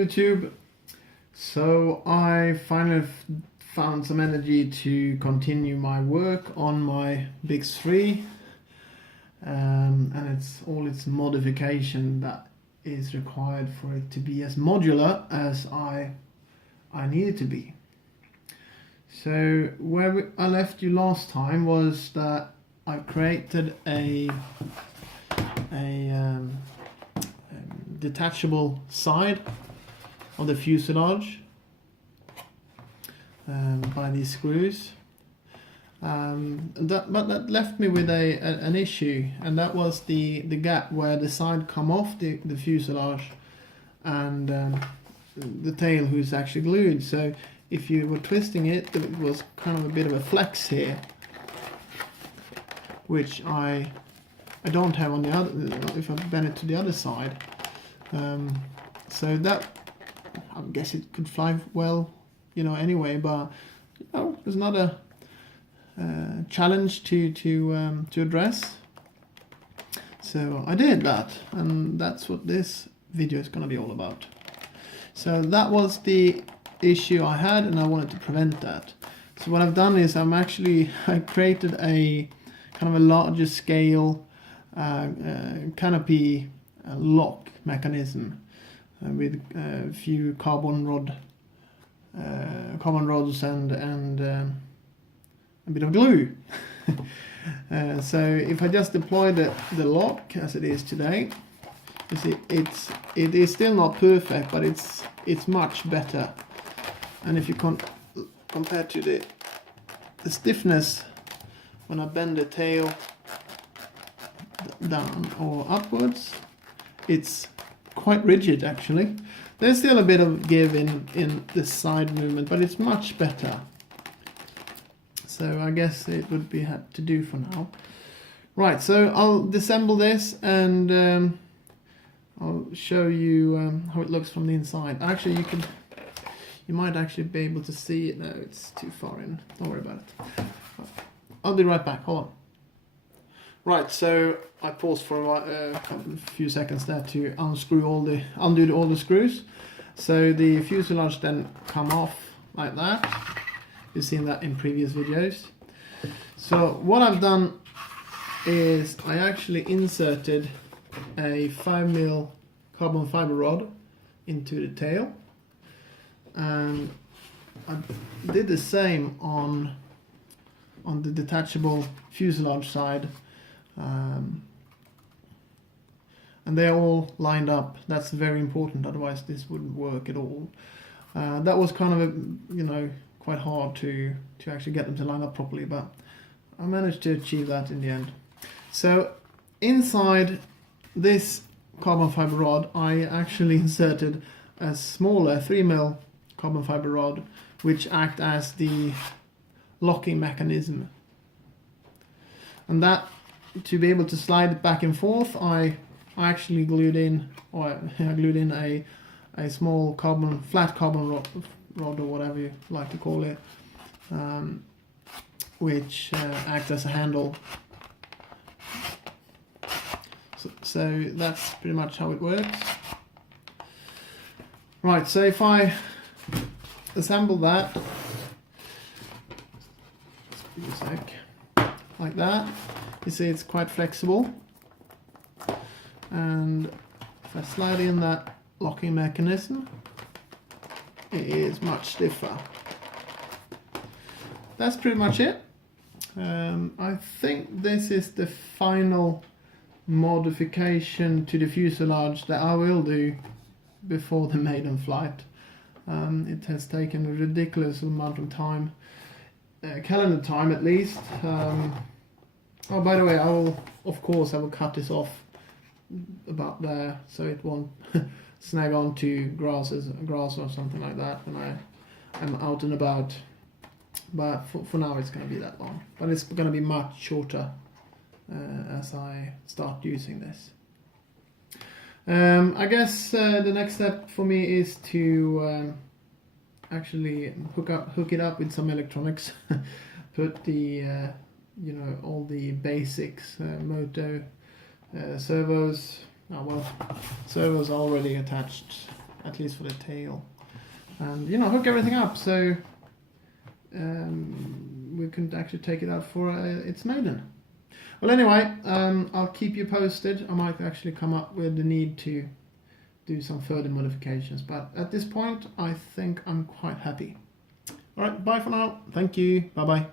YouTube. So I finally found some energy to continue my work on my Bix3 and its modification that is required for it to be as modular as I need it to be. So where I left you last time was that I created a detachable side of the fuselage by these screws, but that left me with an issue, and that was the gap where the side come off the fuselage and the tail who's actually glued. So if you were twisting it, it was kind of a bit of a flex here, which I don't have on the other if I bend it to the other side. So that, I guess it could fly well, anyway, but it's not a challenge to address. So I did that, and that's what this video is going to be all about. So that was the issue I had, and I wanted to prevent that. So what I've done is I created a kind of a larger scale canopy lock mechanism with a few carbon rods and a bit of glue. So if I just deploy the lock as it is today, you see it is still not perfect, but it's much better. And if you compare to the stiffness when I bend the tail down or upwards, it's quite rigid actually. There's still a bit of give in the side movement, but it's much better. So I guess it would be had to do for now. Right, so I'll disassemble this and I'll show you how it looks from the inside. Actually, you might actually be able to see it. No, it's too far in. Don't worry about it. I'll be right back. Hold on. Right, so I paused for a few seconds there to undo all the screws. So the fuselage then come off like that. You've seen that in previous videos. So what I've done is I actually inserted a 5mm carbon fiber rod into the tail, and I did the same on the detachable fuselage side. And they're all lined up. That's very important, otherwise this wouldn't work at all. That was kind of quite hard to actually get them to line up properly, but I managed to achieve that in the end. So inside this carbon fiber rod I actually inserted a smaller 3mm carbon fiber rod, which act as the locking mechanism, and that, to be able to slide it back and forth, I actually glued in a small flat carbon rod or whatever you like to call it, which acts as a handle. So that's pretty much how it works. Right, so if I assemble that, just a sec, like that, you see it's quite flexible, and if I slide in that locking mechanism, it is much stiffer. That's pretty much it. I think this is the final modification to the fuselage that I will do before the maiden flight. It has taken a ridiculous amount of time, calendar time at least. Oh, by the way, I will cut this off about there so it won't snag onto grass or something like that when I'm out and about. But for now it's going to be that long. But it's going to be much shorter as I start using this. I guess the next step for me is to actually hook it up with some electronics. Put the all the basics, motor, servos. Servos are already attached at least for the tail, and you know, hook everything up so we can actually take it out for its maiden. Well, anyway, I'll keep you posted. I might actually come up with the need to do some further modifications, but at this point I think I'm quite happy. Alright, bye for now. Thank you. Bye bye.